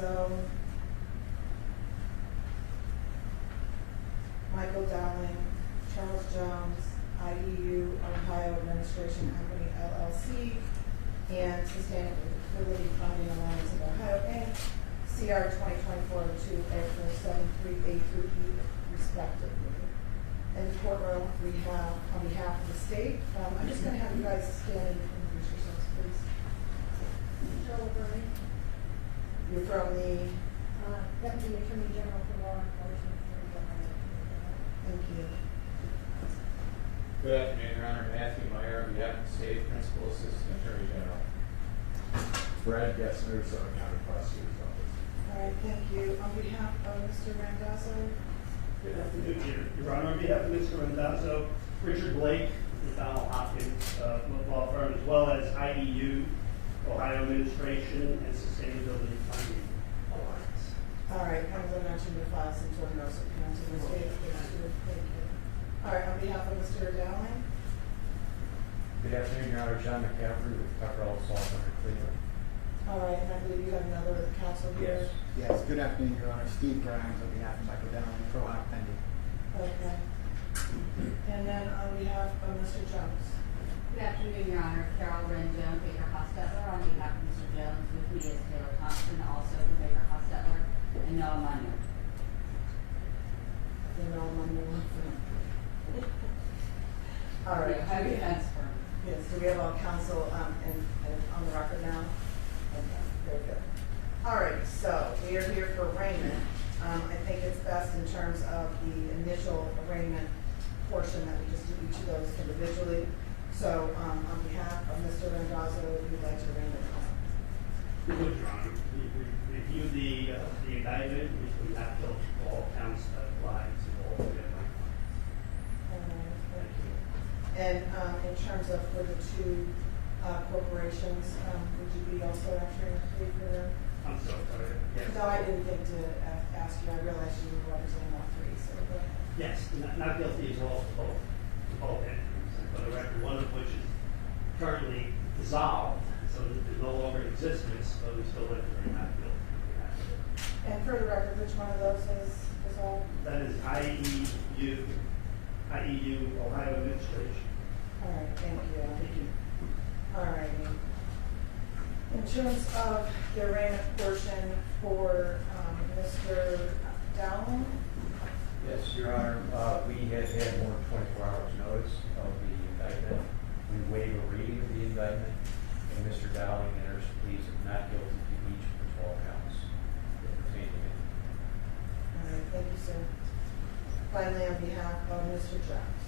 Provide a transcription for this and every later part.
Randazzo, Michael Dowling, Charles Jones, IEU Ohio Administration Company LLC, and Sustainability Funding Alliance of Ohio Inc., CR 2024-02, April 73A through E, respectively. In the courtroom, we have, on behalf of the state, I'm just going to have you guys stand and introduce yourselves, please. Cheryl Bernie, You're from the, Deputy Attorney General for Law Enforcement for the Ohio. thank you. Good afternoon, Your Honor. Matthew Meyer, on behalf of the State Principal Assistant Attorney General. Brad Gessner, Southern County Prosecutor's Office. All right, thank you. On behalf of Mr. Randazzo, Good afternoon, Your Honor. On behalf of Mr. Randazzo, Richard Blake, the Donald Hopkins law firm, as well as IEU, Ohio Administration, and Sustainability Funding Alliance. all right, as I mentioned, the file some sort of notice of commencement in the state. Thank you. All right, on behalf of Mr. Dowling, Good afternoon, Your Honor. John McCaffrey with Pepperell Sullivan in Cleveland. all right, and I believe you have another counsel here. Yes, good afternoon, Your Honor. Steve Grimes on behalf of Michael Dowling, Pro Hoc Pending. Okay. And then on behalf of Mr. Jones. Good afternoon, Your Honor. Carol Rendon, Baker Hostetler, on behalf of Mr. Jones, with me is Taylor Thompson, also from Baker Hostetler, and Noah Munyer. You know, I'm on the one firm. All right. Heavy defense firm. Yes, do we have all counsel and on the record now? Okay, very good. All right, so we are here for arraignment. I think it's best in terms of the initial arraignment portion that we just do each of those individually. So on behalf of Mr. Randazzo, if you'd like to arraign the client. We would, Your Honor. We reviewed the indictment. We not built all counts that apply to all of them. Thank you. And in terms of for the two corporations, would you be also answering a plea for them? I'm so sorry. Yes. No, I didn't think to ask you. I realized you were representing all three, so go ahead. Yes, not guilty as well for both entities. And for the record, one of which is currently dissolved, so there's no longer in existence, but we still let them not guilty. And for the record, which one of those is all? That is IEU, Ohio Administration. All right, thank you. All right. In terms of the arraignment portion for Mr. Dowling, Yes, Your Honor. We had more than 24 hours notice of the indictment. We waive a reading of the indictment, and Mr. Dowling enters pleas of not guilty to each of the 12 counts that pertain to him. all right, thank you, sir. Finally, on behalf of Mr. Jones.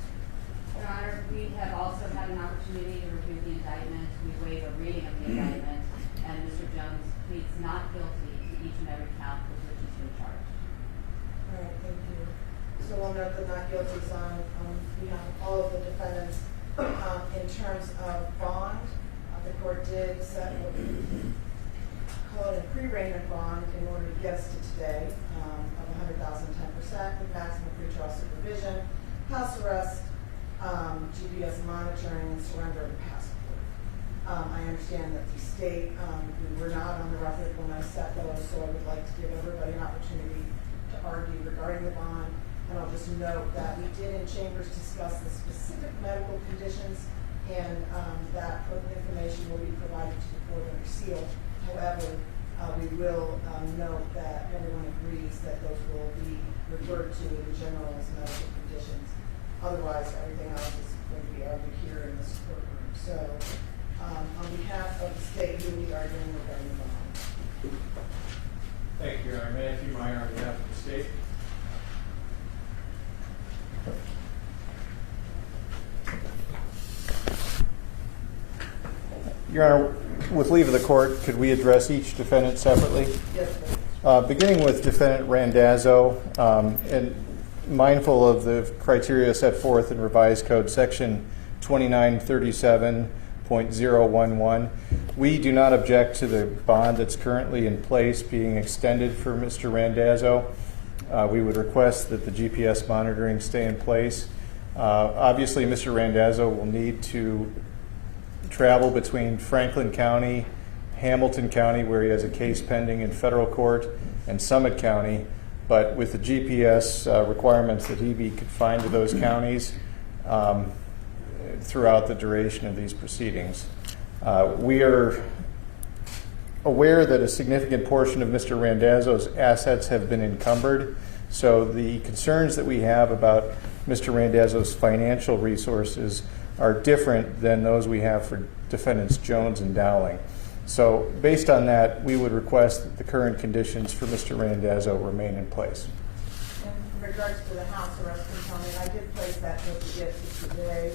Your Honor, we have also had an opportunity to review the indictment. We waive a reading of the indictment, and Mr. Jones pleads not guilty to each and every count with which he's been charged. All right, thank you. So we'll note that not guilty is on behalf of all of the defendants. In terms of bond, the court did set what we call it a pre-arraignment bond in order to get us to today of $100,000, 10% with maximum pretrial supervision, house arrest, GPS monitoring, and surrender of the passport. I understand that the state, we were not on the record when I set those, so I would like to give everybody an opportunity to argue regarding the bond. And I'll just note that we did in chambers discuss the specific medical conditions, and that information will be provided to the court under seal. However, we will note that everyone agrees that those will be referred to in general as medical conditions. Otherwise, everything else is going to be argued here in this courtroom. So, on behalf of the state, who we are arguing regarding the bond. Thank you, Your Honor. Matthew Meyer on behalf of the state. Your Honor, with leave of the court, could we address each defendant separately? Yes, please. Beginning with defendant Randazzo, and mindful of the criteria set forth in revised code section 2937.011, we do not object to the bond that's currently in place being extended for Mr. Randazzo. We would request that the GPS monitoring stay in place. Obviously, Mr. Randazzo will need to travel between Franklin County, Hamilton County, where he has a case pending in federal court, and Summit County, but with the GPS requirements that he be confined to those counties throughout the duration of these proceedings. We are aware that a significant portion of Mr. Randazzo's assets have been encumbered, so the concerns that we have about Mr. Randazzo's financial resources are different than those we have for defendants Jones and Dowling. So based on that, we would request that the current conditions for Mr. Randazzo remain in place. In regards to the house arrest component, I did place that with the EFC today.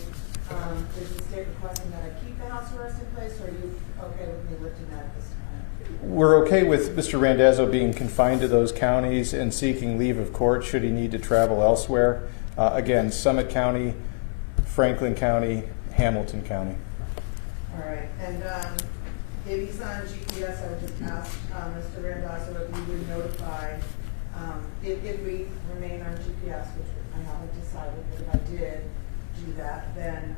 Is the state requesting that I keep the house arrest in place, or are you okay with me lifting that at this time? We're okay with Mr. Randazzo being confined to those counties and seeking leave of court should he need to travel elsewhere. Again, Summit County, Franklin County, Hamilton County. All right, and if he's on GPS, I would just ask Mr. Randazzo if you would notify, if we remain on GPS, which I haven't decided, but if I did do that, then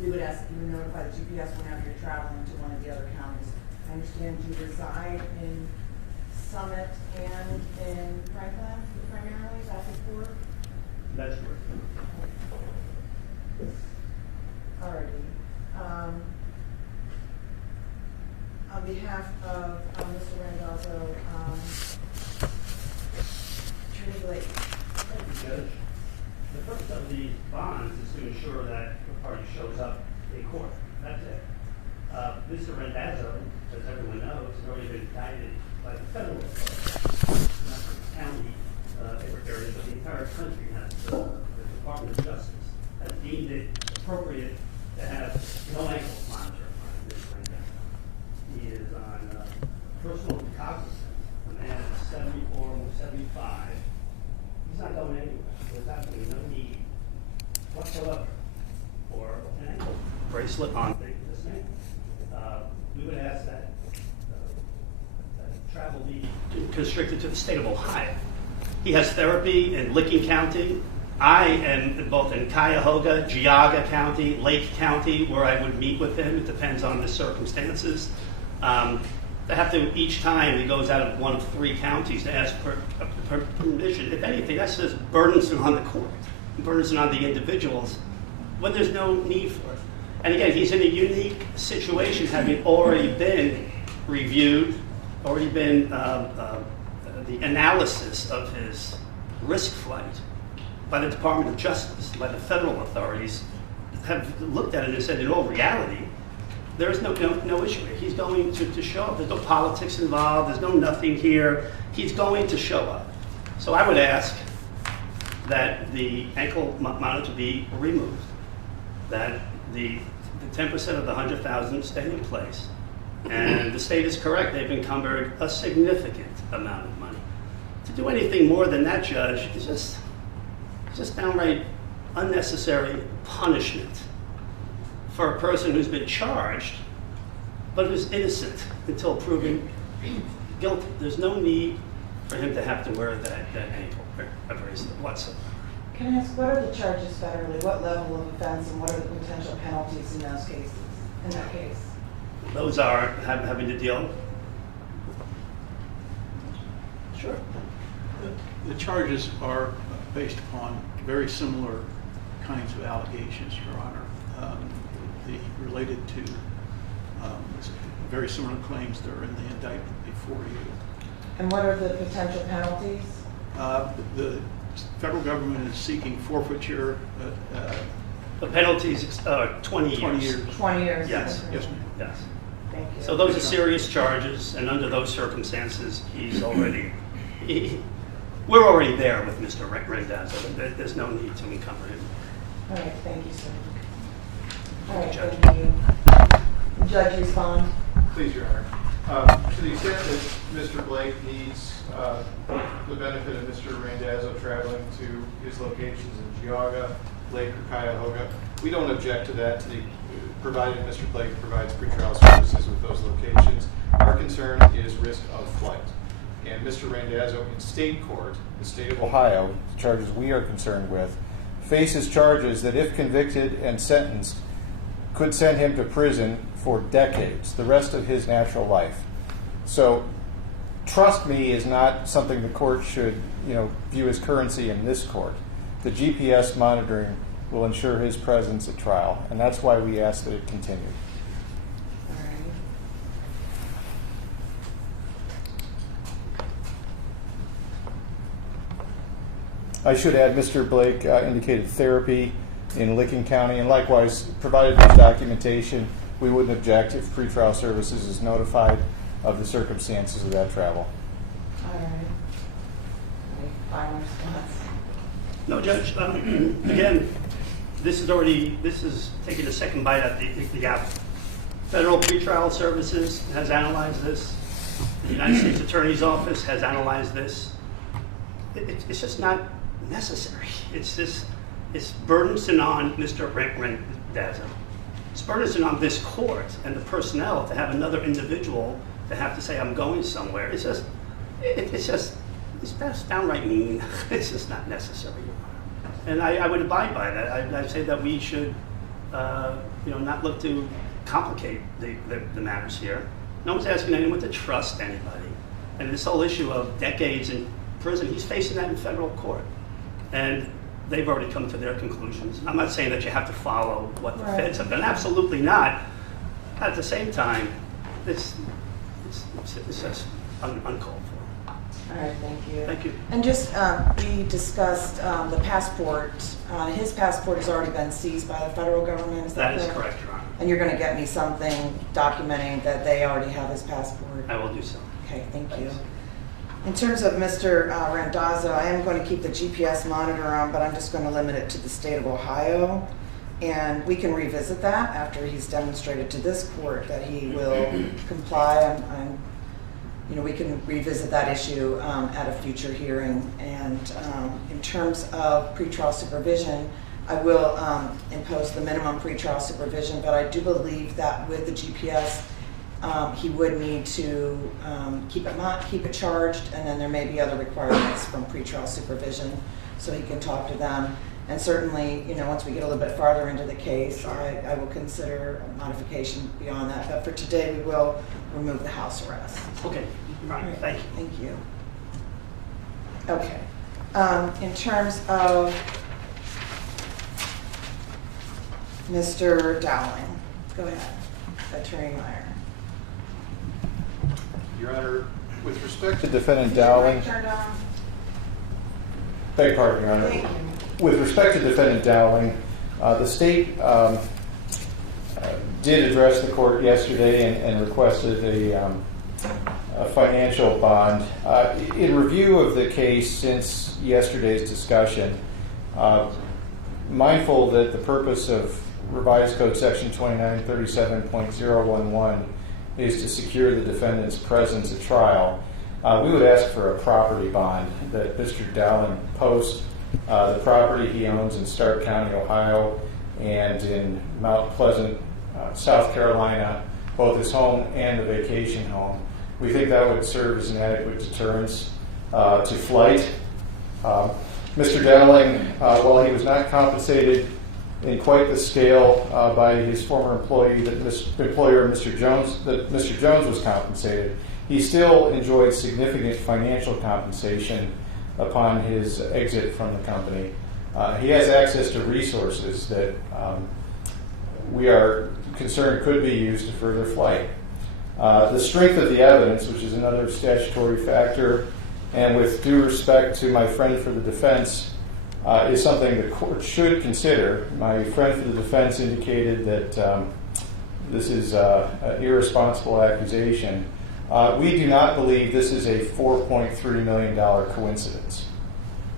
we would ask that you would notify the GPS whenever you're traveling to one of the other counties. I understand you reside in Summit and in Franklin primarily, back and forth? That's correct. Alrighty. On behalf of Mr. Randazzo, Attorney Blake. Thank you, Judge. The purpose of the bonds is to ensure that the party shows up in court. That's it. Mr. Randazzo, as everyone knows, has already been indicted by the federal authorities, not the county area, but the entire country has. The Department of Justice has deemed it appropriate to have no ankle monitor on Mr. Randazzo. He is on personal cognizance. The man is 74, 75. He's not going anywhere. There's absolutely no need whatsoever for an ankle bracelet on this man. We would ask that travel be constricted to the state of Ohio. He has therapy in Licking County. I am both in Cuyahoga, Geauga County, Lake County, where I would meet with him. It depends on the circumstances. They have to, each time he goes out of one of 3 counties, to ask for permission. If anything, that's just burdensome on the court, burdensome on the individuals, when there's no need for it. And again, he's in a unique situation, having already been reviewed, already been the analysis of his risk flight by the Department of Justice, by the federal authorities, have looked at it and said, in all reality, there is no issue here. He's going to show up. There's no politics involved. There's no nothing here. He's going to show up. So I would ask that the ankle monitor be removed, that the 10% of the $100,000 stay in place. And the state is correct. They've encumbered a significant amount of money. To do anything more than that, Judge, is just downright unnecessary punishment for a person who's been charged but who's innocent until proven guilty. There's no need for him to have to wear that ankle bracelet whatsoever. Can I ask, what are the charges federally? What level of offense, and what are the potential penalties in those cases? In that case, Those are having to deal. Sure. The charges are based upon very similar kinds of allegations, Your Honor. Related to very similar claims that are in the indictment before you. and what are the potential penalties? The federal government is seeking forfeiture. The penalties 20 years. 20 years. 20 years. Yes. Yes, ma'am. Yes. Thank you. So those are serious charges, and under those circumstances, we're already there with Mr. Randazzo. There's no need to encumber him. All right, thank you, sir. All right, Judge. thank you. Judge, respond. Please, Your Honor. To the extent that Mr. Blake needs the benefit of Mr. Randazzo traveling to his locations in Geauga, Lake, or Cuyahoga, we don't object to that, provided Mr. Blake provides pretrial services with those locations. Our concern is risk of flight. And Mr. Randazzo in state court, the state of Ohio, the charges we are concerned with, faces charges that, if convicted and sentenced, could send him to prison for decades, the rest of his natural life. So trust me is not something the court should, view as currency in this court. The GPS monitoring will ensure his presence at trial, and that's why we ask that it continue. All right. I should add, Mr. Blake indicated therapy in Licking County, and likewise, provided this documentation, we wouldn't object if pretrial services is notified of the circumstances of that travel. All right. Any final response? No, Judge, again, this is taking a second bite at the apple. Federal pretrial services has analyzed this. The United States Attorney's Office has analyzed this. It's just not necessary. It's burdensome on Mr. Randazzo. It's burdensome on this court and the personnel to have another individual to have to say, I'm going somewhere. It's downright mean. It's just not necessary. And I would abide by that. I'd say that we should, not look to complicate the matters here. No one's asking anyone to trust anybody. And this whole issue of decades in prison, he's facing that in federal court. And they've already come to their conclusions. I'm not saying that you have to follow what the feds have done. Absolutely not. At the same time, it's just uncalled for. All right, thank you. Thank you. And just, we discussed the passport. His passport has already been seized by the federal government, is that That is correct? correct, Your Honor. And you're going to get me something documenting that they already have his passport? I will do so. Okay, thank you. Thanks. In terms of Mr. Randazzo, I am going to keep the GPS monitor on, but I'm just going to limit it to the state of Ohio. And we can revisit that after he's demonstrated to this court that he will comply. We can revisit that issue at a future hearing. And in terms of pretrial supervision, I will impose the minimum pretrial supervision, but I do believe that with the GPS, he would need to keep it charged, and then there may be other requirements from pretrial supervision, so he can talk to them. And certainly, once we get a little bit farther into the case, I will consider a modification beyond that. But for today, we will remove the house arrest. Okay, right. Thank you. Thank you. Okay. In terms of Mr. Dowling, go ahead, Attorney Meyer. Your Honor, with respect to Defendant Dowling, Turned on? beg your pardon, Your Honor. Thank you. With respect to Defendant Dowling, the state did address the court yesterday and requested a financial bond. In review of the case since yesterday's discussion, mindful that the purpose of Revised Code Section 2937.011 is to secure the defendant's presence at trial, we would ask for a property bond that Mr. Dowling post the property he owns in Stark County, Ohio, and in Mount Pleasant, South Carolina, both his home and the vacation home. We think that would serve as an adequate deterrence to flight. Mr. Dowling, while he was not compensated in quite the scale by his former employer, Mr. Jones was compensated, he still enjoyed significant financial compensation upon his exit from the company. He has access to resources that we are concerned could be used to further flight. The strength of the evidence, which is another statutory factor, and with due respect to my friend for the defense, is something the court should consider. My friend for the defense indicated that this is an irresponsible accusation. We do not believe this is a $4.3 million coincidence.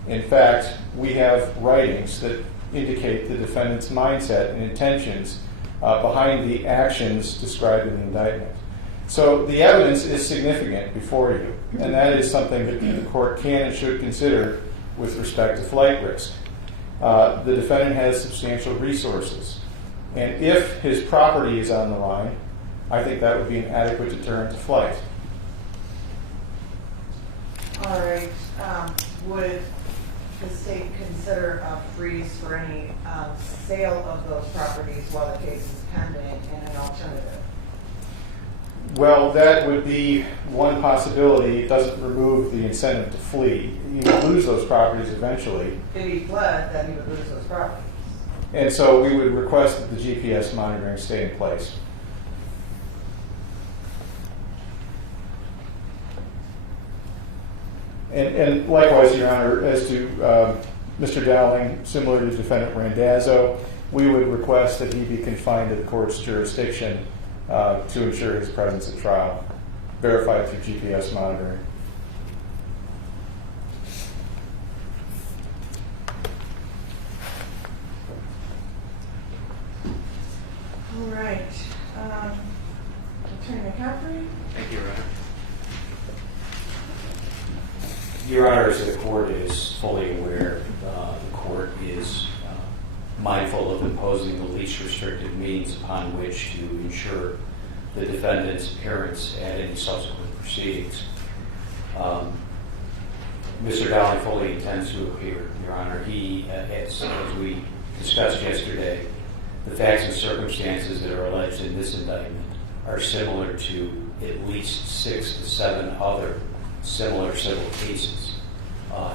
In fact, we have writings that indicate the defendant's mindset and intentions behind the actions described in the indictment. So the evidence is significant before you, and that is something that the court can and should consider with respect to flight risk. The defendant has substantial resources, and if his property is on the line, I think that would be an adequate deterrent to flight. All right. Would the state consider a freeze for any sale of those properties while the case is pending and an alternative? Well, that would be one possibility. It doesn't remove the incentive to flee. You would lose those properties eventually. If he fled, then he would lose those properties. And so we would request that the GPS monitoring stay in place. And likewise, Your Honor, as to Mr. Dowling, similar to Defendant Randazzo, we would request that he be confined to the court's jurisdiction to ensure his presence at trial, verified through GPS monitoring. All right. Attorney McCaffrey? Thank you, Your Honor. Your Honor, as the court is fully aware, the court is mindful of imposing the least restrictive means upon which to ensure the defendant's appearance at any subsequent proceedings. Mr. Dowling fully intends to appear, Your Honor. He, as we discussed yesterday, the facts and circumstances that are alleged in this indictment are similar to at least 6 to 7 other similar civil cases.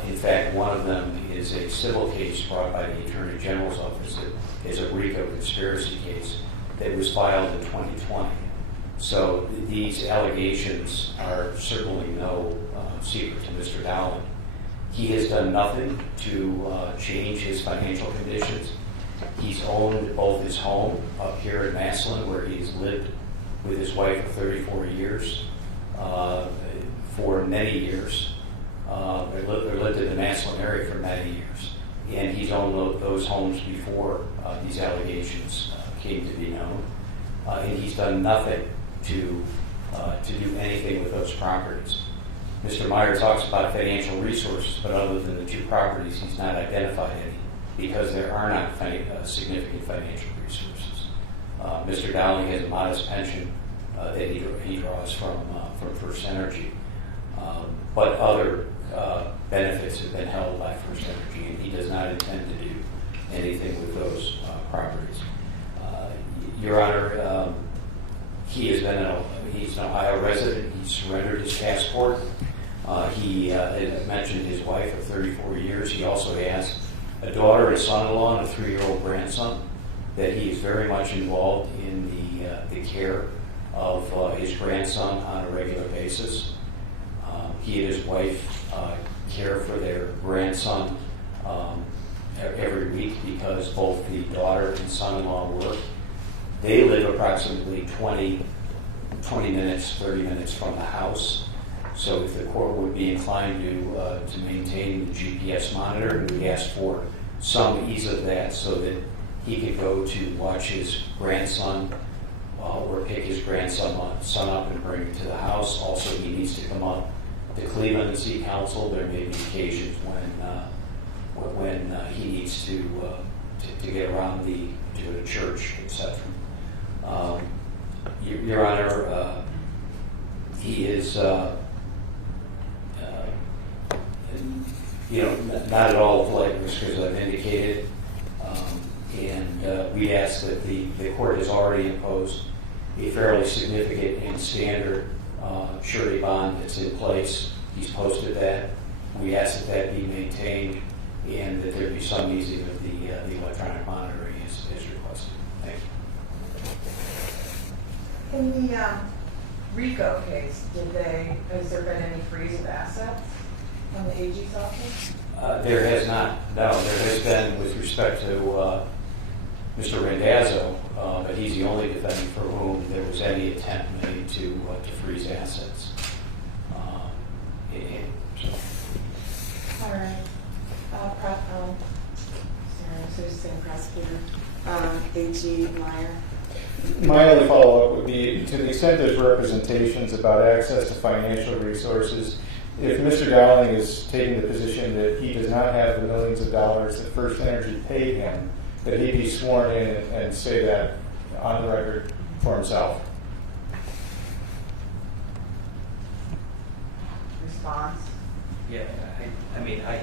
In fact, one of them is a civil case brought by the Attorney General's office that is a RICO conspiracy case that was filed in 2020. So these allegations are certainly no secret to Mr. Dowling. He has done nothing to change his financial conditions. He's owned both his home up here in Massillon, where he's lived with his wife for 34 years, for many years. They lived in the Massillon area for many years. And he's owned those homes before these allegations came to be known. And he's done nothing to do anything with those properties. Mr. Meyer talks about financial resources, but other than the 2 properties, he's not identified any, because there are not significant financial resources. Mr. Dowling has a modest pension that he draws from FirstEnergy, but other benefits have been held by FirstEnergy, and he does not intend to do anything with those properties. Your Honor, he's an Ohio resident. He surrendered his passport. He had mentioned his wife of 34 years. He also has a daughter, a son-in-law, and a 3-year-old grandson that he is very much involved in the care of his grandson on a regular basis. He and his wife care for their grandson every week because both the daughter and son-in-law work. They live approximately 20 minutes, 30 minutes from the house. So if the court would be inclined to maintain the GPS monitor, we ask for some ease of that so that he could go to watch his grandson or pick his grandson up and bring him to the house. Also, he needs to come up to Cleveland and see counsel. There may be occasions when he needs to get around to the church, etc. Your Honor, he is not at all flight risk, as I've indicated, and we ask that the court has already imposed a fairly significant and standard surety bond that's in place. He's posted that. We ask that be maintained and that there be some easing of the electronic monitoring as requested. Thank you. In the RICO case, has there been any freeze of assets from the AG's office? There has not. No, there has been with respect to Mr. Randazzo, but he's the only defendant for whom there was any attempt made to freeze assets. All right. Assistant Prosecutor, AG Meyer. My only follow-up would be, to the extent there's representations about access to financial resources, if Mr. Dowling is taking the position that he does not have the millions of dollars that FirstEnergy paid him, that he be sworn in and say that on the record for himself. Response? Yeah, I mean, I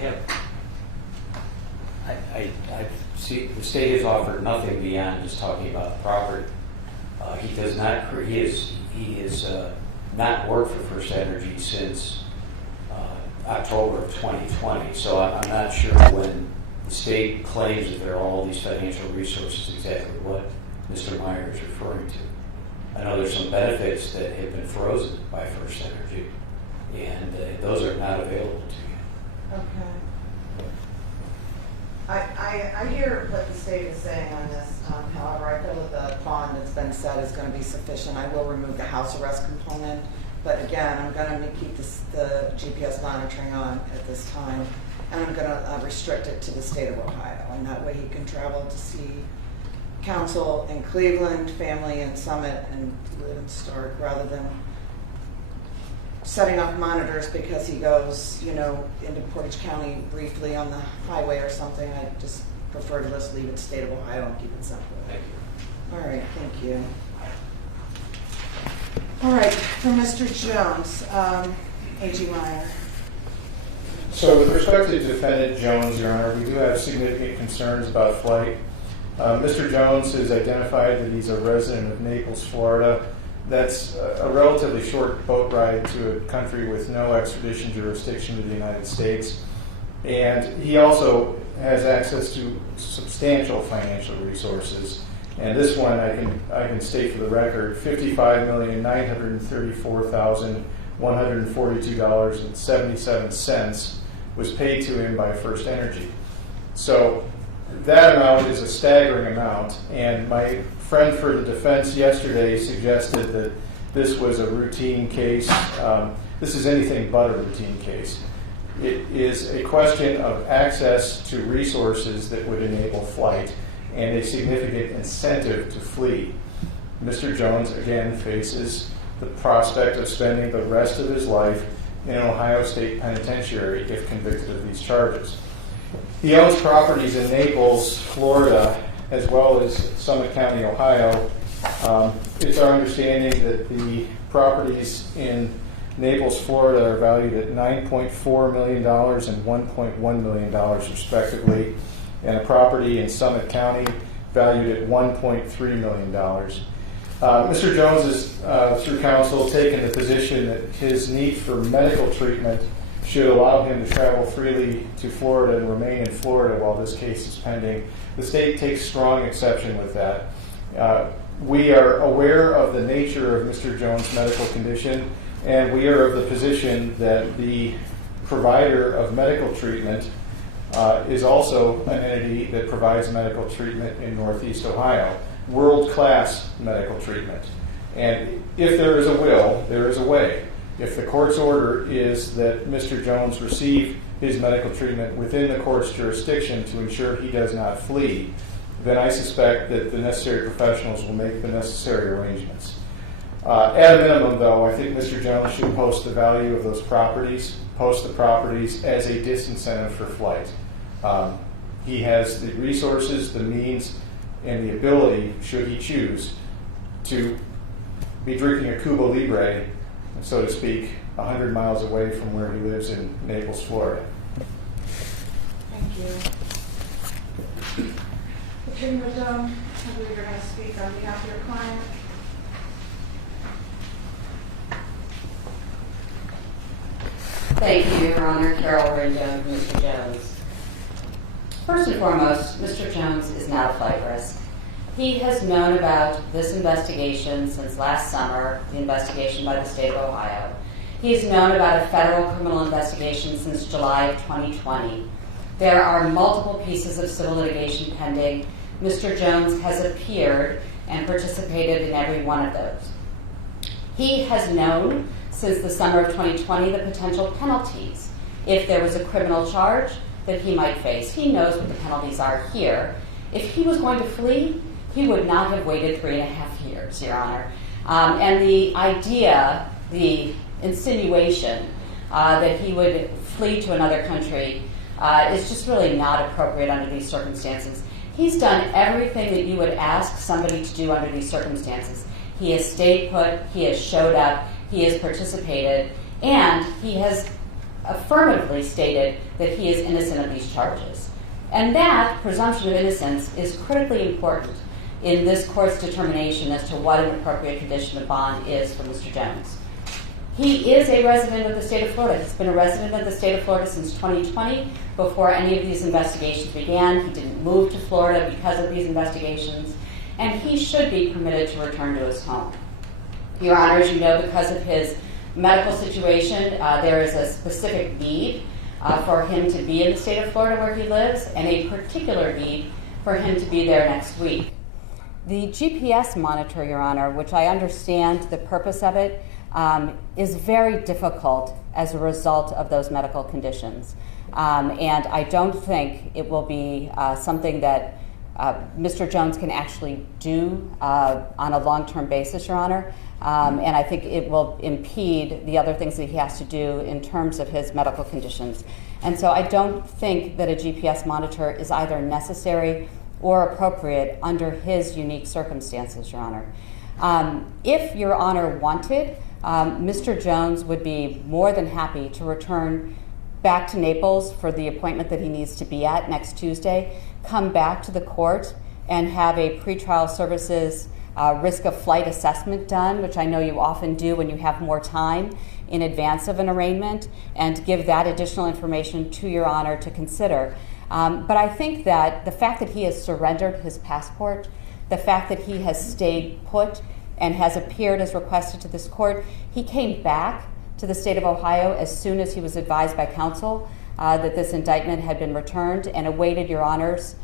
see the state has offered nothing beyond just talking about the property. He does not. He he has not worked for FirstEnergy since October of 2020. So I'm not sure when the state claims that there are all these financial resources exactly what Mr. Meyer is referring to. I know there's some benefits that have been frozen by FirstEnergy, and those are not available to you. Okay. I hear what the state is saying on this. However, I feel that the bond that's been set is going to be sufficient. I will remove the house arrest component, but again, I'm going to keep the GPS monitoring on at this time, and I'm going to restrict it to the state of Ohio, and that way he can travel to see counsel in Cleveland, family in Summit, and live in Stark, rather than setting off monitors because he goes, into Portage County briefly on the highway or something. I just prefer to just leave it state of Ohio and keep it simple. Thank you. All right, thank you. All right, for Mr. Jones, A.G. Meyer. So with respect to defendant Jones, Your Honor, we do have significant concerns about flight. Mr. Jones has identified that he's a resident of Naples, Florida. That's a relatively short boat ride to a country with no extradition jurisdiction to the United States. And he also has access to substantial financial resources. And this one, I can state for the record, $55,934,142.77 was paid to him by FirstEnergy. So that amount is a staggering amount, and my friend for the defense yesterday suggested that this was a routine case. This is anything but a routine case. It is a question of access to resources that would enable flight and a significant incentive to flee. Mr. Jones, again, faces the prospect of spending the rest of his life in an Ohio State penitentiary if convicted of these charges. He owns properties in Naples, Florida, as well as Summit County, Ohio. It's our understanding that the properties in Naples, Florida are valued at $9.4 million and $1.1 million respectively, and a property in Summit County valued at $1.3 million. Mr. Jones has, through counsel, taken the position that his need for medical treatment should allow him to travel freely to Florida and remain in Florida while this case is pending. The state takes strong exception with that. We are aware of the nature of Mr. Jones' medical condition, and we are of the position that the provider of medical treatment is also an entity that provides medical treatment in Northeast Ohio, world-class medical treatment. And if there is a will, there is a way. If the court's order is that Mr. Jones receive his medical treatment within the court's jurisdiction to ensure he does not flee, then I suspect that the necessary professionals will make the necessary arrangements. At a minimum, though, I think Mr. Jones should post the value of those properties, post the properties as a disincentive for flight. He has the resources, the means, and the ability, should he choose, to be drinking a Cuba Libre, so to speak, 100 miles away from where he lives in Naples, Florida. Thank you. Virginia, I believe you're going to speak on behalf of your client. Thank you, Your Honor. Carol Rendon, Mr. Jones. First and foremost, Mr. Jones is not a flight risk. He has known about this investigation since last summer, the investigation by the state of Ohio. He's known about a federal criminal investigation since July of 2020. There are multiple pieces of civil litigation pending. Mr. Jones has appeared and participated in every one of those. He has known since the summer of 2020 the potential penalties if there was a criminal charge that he might face. He knows what the penalties are here. If he was going to flee, he would not have waited 3.5 years, Your Honor. And the idea, the insinuation that he would flee to another country is just really not appropriate under these circumstances. He's done everything that you would ask somebody to do under these circumstances. He has stayed put, he has showed up, he has participated, and he has affirmatively stated that he is innocent of these charges. And that presumption of innocence is critically important in this court's determination as to what an appropriate condition of bond is for Mr. Jones. He is a resident of the state of Florida. He's been a resident of the state of Florida since 2020, before any of these investigations began. He didn't move to Florida because of these investigations, and he should be permitted to return to his home. Your Honor, as you know, because of his medical situation, there is a specific need for him to be in the state of Florida where he lives, and a particular need for him to be there next week. The GPS monitor, Your Honor, which I understand the purpose of it, is very difficult as a result of those medical conditions. And I don't think it will be something that Mr. Jones can actually do on a long-term basis, Your Honor. And I think it will impede the other things that he has to do in terms of his medical conditions. And so I don't think that a GPS monitor is either necessary or appropriate under his unique circumstances, Your Honor. If Your Honor wanted, Mr. Jones would be more than happy to return back to Naples for the appointment that he needs to be at next Tuesday, come back to the court and have a pretrial services risk of flight assessment done, which I know you often do when you have more time in advance of an arraignment, and give that additional information to Your Honor to consider. But I think that the fact that he has surrendered his passport, the fact that he has stayed put and has appeared as requested to this court, he came back to the state of Ohio as soon as he was advised by counsel that this indictment had been returned, and awaited Your Honor's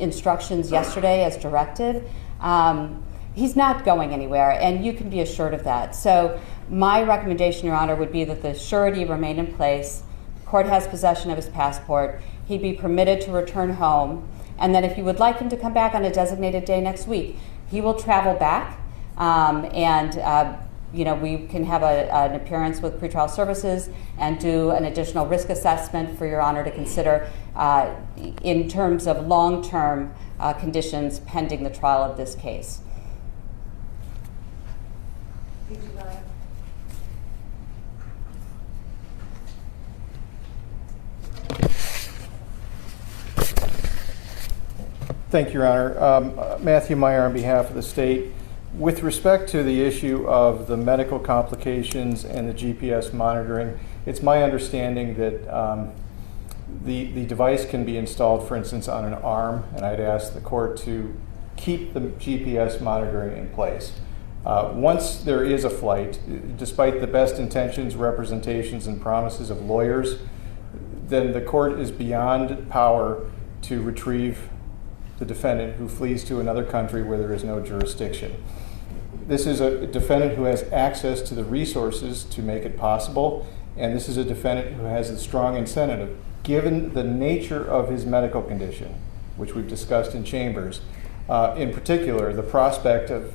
instructions yesterday as directed. He's not going anywhere, and you can be assured of that. So my recommendation, Your Honor, would be that the surety remain in place. The court has possession of his passport. He'd be permitted to return home, and then if you would like him to come back on a designated day next week, he will travel back, we can have an appearance with pretrial services and do an additional risk assessment for Your Honor to consider in terms of long-term conditions pending the trial of this case. Thank you, Your Honor. Matthew Meyer on behalf of the state. With respect to the issue of the medical complications and the GPS monitoring, it's my understanding that the device can be installed, for instance, on an arm, and I'd ask the court to keep the GPS monitoring in place. Once there is a flight, despite the best intentions, representations, and promises of lawyers, then the court is beyond power to retrieve the defendant who flees to another country where there is no jurisdiction. This is a defendant who has access to the resources to make it possible, and this is a defendant who has a strong incentive, given the nature of his medical condition, which we've discussed in chambers. In particular, the prospect of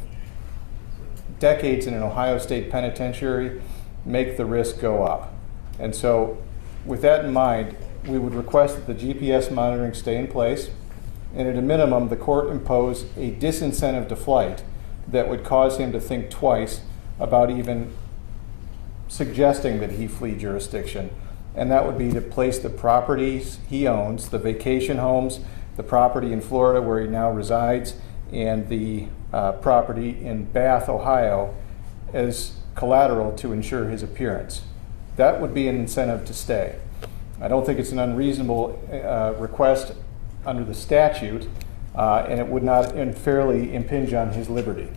decades in an Ohio State penitentiary make the risk go up. And so with that in mind, we would request that the GPS monitoring stay in place, and at a minimum, the court impose a disincentive to flight that would cause him to think twice about even suggesting that he flee jurisdiction. And that would be to place the properties he owns, the vacation homes, the property in Florida where he now resides, and the property in Bath, Ohio, as collateral to ensure his appearance. That would be an incentive to stay. I don't think it's an unreasonable request under the statute, and it would not unfairly impinge on his liberty.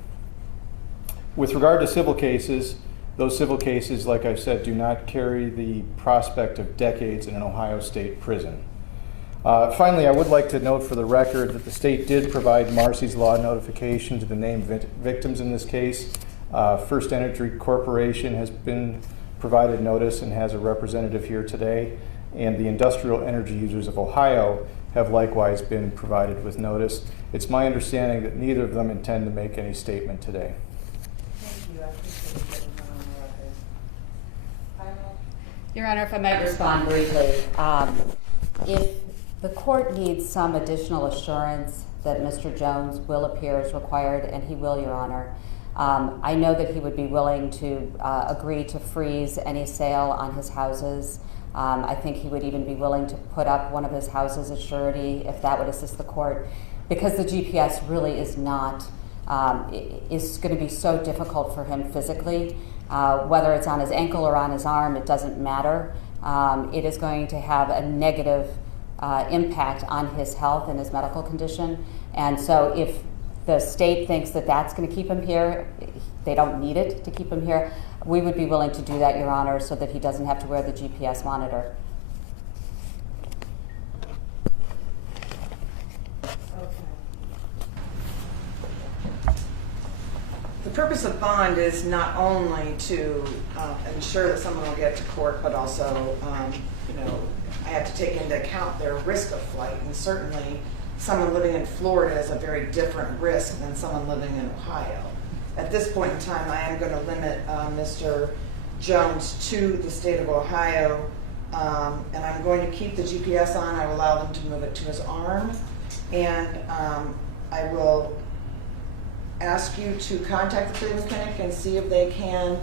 With regard to civil cases, those civil cases, like I've said, do not carry the prospect of decades in an Ohio State prison. Finally, I would like to note for the record that the state did provide Marcy's Law notification to the named victims in this case. FirstEnergy Corporation has been provided notice and has a representative here today, and the Industrial Energy Users of Ohio have likewise been provided with notice. It's my understanding that neither of them intend to make any statement today. Thank you. I appreciate it getting that on the record. Final? Your Honor, if I might respond briefly. If the court needs some additional assurance that Mr. Jones will appear as required, and he will, Your Honor, I know that he would be willing to agree to freeze any sale on his houses. I think he would even be willing to put up one of his houses as surety if that would assist the court. because the GPS really is not, is going to be so difficult for him physically. Whether it's on his ankle or on his arm, it doesn't matter. It is going to have a negative impact on his health and his medical condition. And so if the state thinks that that's going to keep him here, they don't need it to keep him here, we would be willing to do that, Your Honor, so that he doesn't have to wear the GPS monitor. The purpose of bond is not only to ensure that someone will get to court, but also, I have to take into account their risk of flight. And certainly, someone living in Florida is a very different risk than someone living in Ohio. At this point in time, I am going to limit Mr. Jones to the state of Ohio, and I'm going to keep the GPS on. I will allow them to move it to his arm, and I will ask you to contact the Cleveland Clinic and see if they can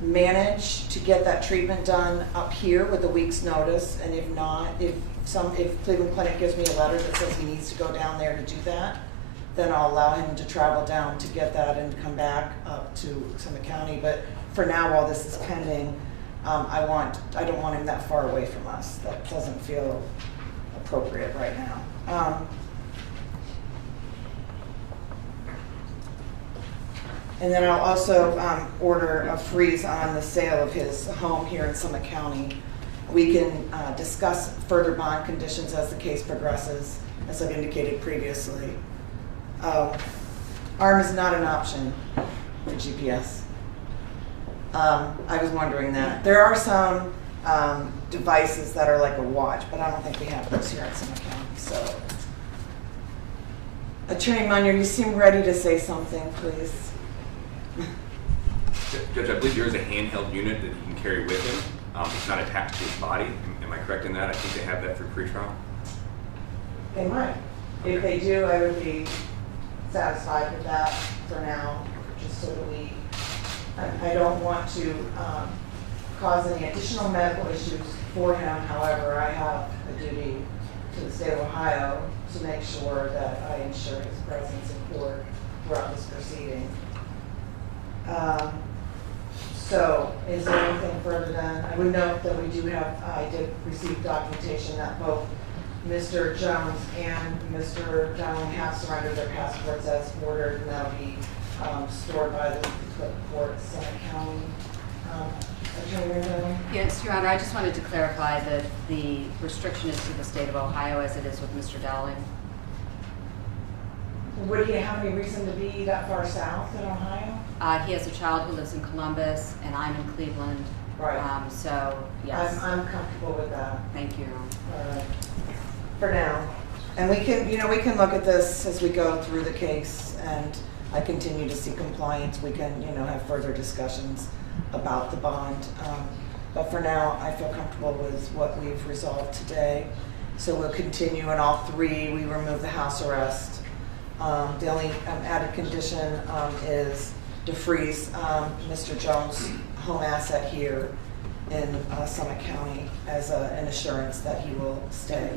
manage to get that treatment done up here with a week's notice. And if not, if Cleveland Clinic gives me a letter that says he needs to go down there to do that, then I'll allow him to travel down to get that and come back up to Summit County. But for now, while this is pending, I don't want him that far away from us. That doesn't feel appropriate right now. And then I'll also order a freeze on the sale of his home here in Summit County. We can discuss further bond conditions as the case progresses, as I've indicated previously. ARM is not an option for GPS. I was wondering that. There are some devices that are like a watch, but I don't think we have those here in Summit County. So, Attorney Munyer, you seem ready to say something, please. Judge, I believe there is a handheld unit that he can carry with him. It's not attached to his body. Am I correct in that? I think they have that for pretrial. They might. If they do, I would be satisfied with that for now, just so that I don't want to cause any additional medical issues for him. However, I have a duty to the state of Ohio to make sure that I ensure his presence in court throughout this proceeding. So, is there anything further then? I would note that I did receive documentation that both Mr. Jones and Mr. Dowling have surrendered their passports as ordered, and that'll be stored by the clerk of court, Summit County. Attorney Rendell? Yes, Your Honor, I just wanted to clarify that the restriction is to the state of Ohio as it is with Mr. Dowling. Would he have any reason to be that far south in Ohio? He has a child who lives in Columbus, and I'm in Cleveland. Right. So, yes. I'm comfortable with that. Thank you. All right. For now. And we can look at this as we go through the case, and I continue to see compliance. We can, have further discussions about the bond. But for now, I feel comfortable with what we've resolved today. So we'll continue in all three. We remove the house arrest. The only added condition is to freeze Mr. Jones' home asset here in Summit County as an assurance that he will stay.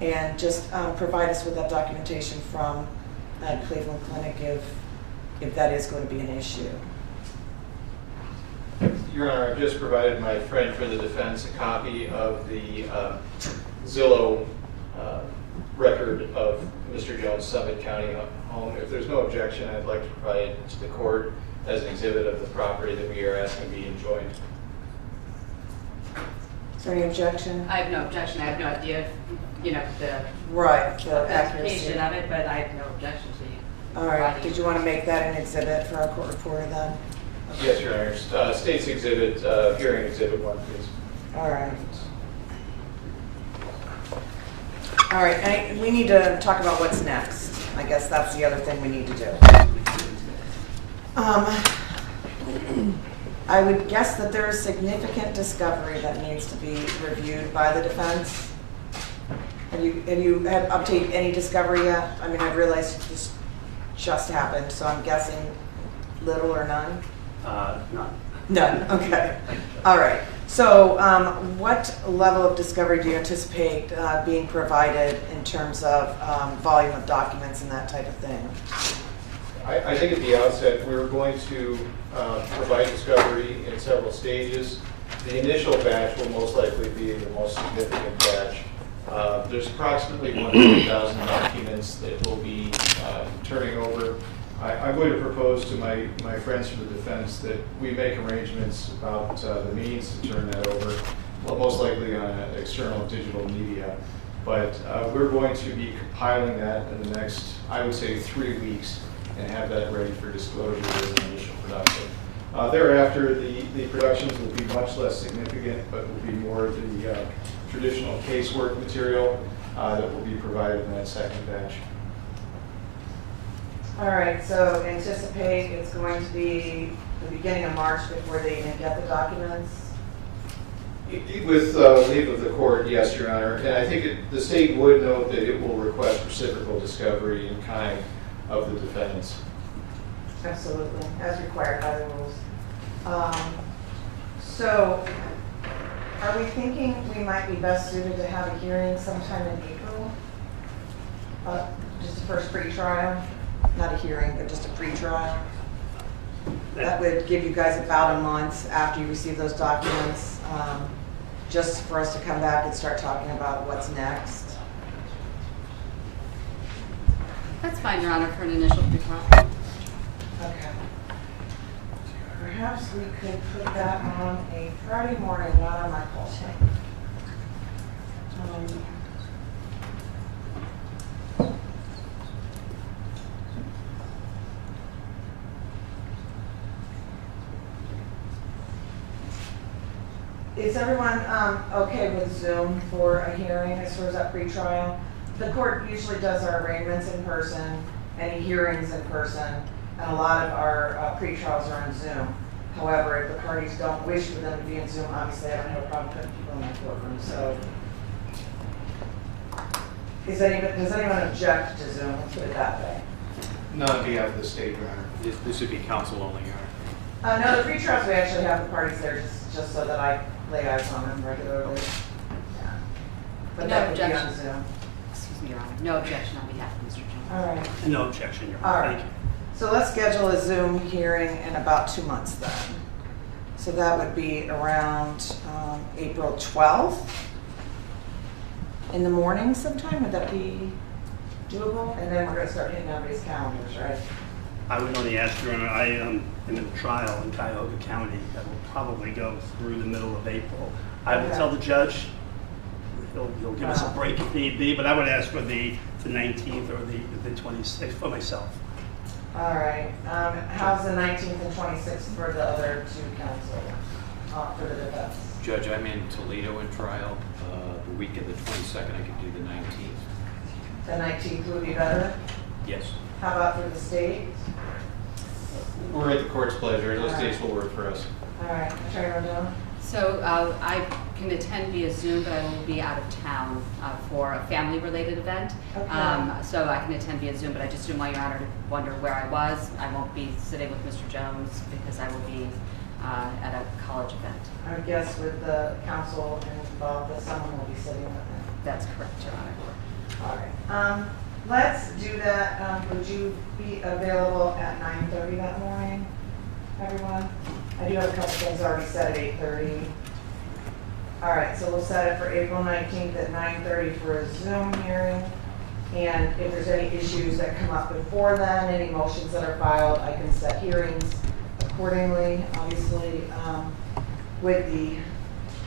And just provide us with that documentation from Cleveland Clinic if that is going to be an issue. Your Honor, I've just provided my friend for the defense a copy of the Zillow record of Mr. Jones' Summit County home. If there's no objection, I'd like to provide it to the court as an exhibit of the property that we are asking to be enjoined. Is there any objection? I have no objection. I have no idea, the Right, the accuracy. application of it, but I have no objection to you. All right. Did you want to make that an exhibit for our court reporter then? Yes, Your Honor. State's exhibit, hearing exhibit 1, please. All right. All right, and we need to talk about what's next. I guess that's the other thing we need to do. I would guess that there is significant discovery that needs to be reviewed by the defense. Have you obtained any discovery yet? I mean, I realize this just happened, so I'm guessing little or none? None. None, okay. All right. So, what level of discovery do you anticipate being provided in terms of volume of documents and that type of thing? I think at the outset, we're going to provide discovery in several stages. The initial batch will most likely be the most significant batch. There's approximately 100,000 documents that will be turning over. I would have proposed to my friends from the defense that we make arrangements about the means to turn that over, well, most likely on external digital media. But we're going to be compiling that in the next, I would say, 3 weeks, and have that ready for disclosure as an initial production. Thereafter, the productions will be much less significant, but will be more of the traditional casework material that will be provided in that second batch. All right, so anticipate it's going to be the beginning of March before they even get the documents? With leave of the court, yes, Your Honor. And I think the state would note that it will request reciprocal discovery in kind of the defendants. Absolutely, as required by the rules. So, are we thinking we might be best suited to have a hearing sometime in April? Just a first pre-trial? Not a hearing, but just a pre-trial? That would give you guys about a month after you receive those documents, just for us to come back and start talking about what's next. That's fine, Your Honor, for an initial pre-trial. Okay. Perhaps we could put that on a Friday morning, not on my call time. Is everyone okay with Zoom for a hearing as far as that pre-trial? The court usually does our arraignments in person, any hearings in person, and a lot of our pre-trials are on Zoom. However, if the parties don't wish for them to be in Zoom, obviously I don't have a problem putting people in my courtroom. So, does anyone object to Zoom? Let's put it that way. Not on behalf of the state, Your Honor. This would be counsel only, Your Honor. No, the pre-trials, we actually have the parties there just so that I lay eyes on them regularly. Yeah. But No that would be on objection. Zoom. Excuse me, Your Honor. No objection on behalf of Mr. Jones. All right. No objection, Your All Honor. right. Thank you. So let's schedule a Zoom hearing in about 2 months then. So that would be around April 12th in the morning sometime. Would that be doable? And then we're going to start hitting everybody's calendars, right? I would only ask, Your Honor, I am in a trial in Cuyahoga County that will probably go through the middle of April. I will Okay. tell the judge, he'll give us a Wow. break if need be, but I would ask for the 19th or the 26th for myself. All right. How's the 19th and 26th for the other two counsel, for the defense? Judge, I'm in Toledo in trial. The week of the 22nd, I could do the 19th. The 19th would be better. Yes. How about for the state? We're at the court's pleasure. Those All right. dates will work for us. All right. Attorney Rendon? So I can attend via Zoom, but I will be out of town for a family-related event. Okay. So I can attend via Zoom, but I just didn't want Your Honor to wonder where I was. I won't be sitting with Mr. Jones because I will be at a college event. I would guess with the counsel involved that someone will be sitting with them. That's correct, Your Honor. All right. Let's do that. Would you be available at 9:30 that morning, everyone? I do have a couple things already set at 8:30. All right, so we'll set it for April 19th at 9:30 for a Zoom hearing. And if there's any issues that come up before then, any motions that are filed, I can set hearings accordingly, obviously, with the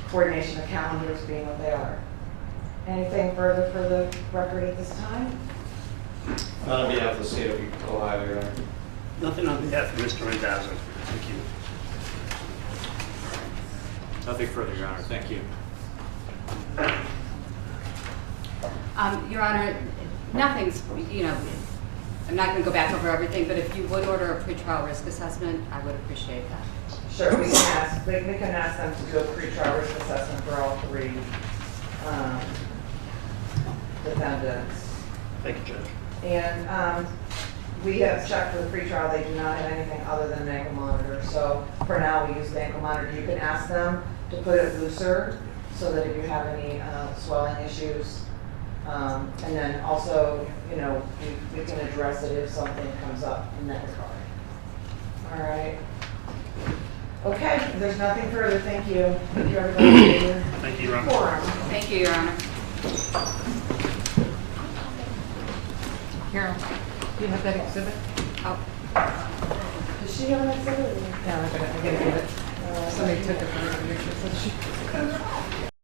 coordination of calendars being what they are. Anything further for the record at this time? Not on behalf of the state of Ohio, Your Honor. Nothing on behalf of Mr. Rendazzo. Thank you. Nothing further, Your Honor. Thank you. Your Honor, nothing's, I'm not going to go back over everything, but if you would order a pretrial risk assessment, I would appreciate that. Sure, we can ask them to do a pre-trial risk assessment for all three defendants. Thank you, Judge. And we have checked for the pretrial, they do not have anything other than an ankle monitor. So for now, we use the ankle monitor. You can ask them to put it looser so that if you have any swelling issues, and then also, you know, we can address it if something comes up in that regard. All right. Okay, if there's nothing further, thank you. Thank you, everybody, for your Thank you, Your Honor. forum. Thank you, Your Honor. Carol, do you have that exhibit? Oh. Does she have an exhibit? Yeah, I gotta give it. Somebody took it from her.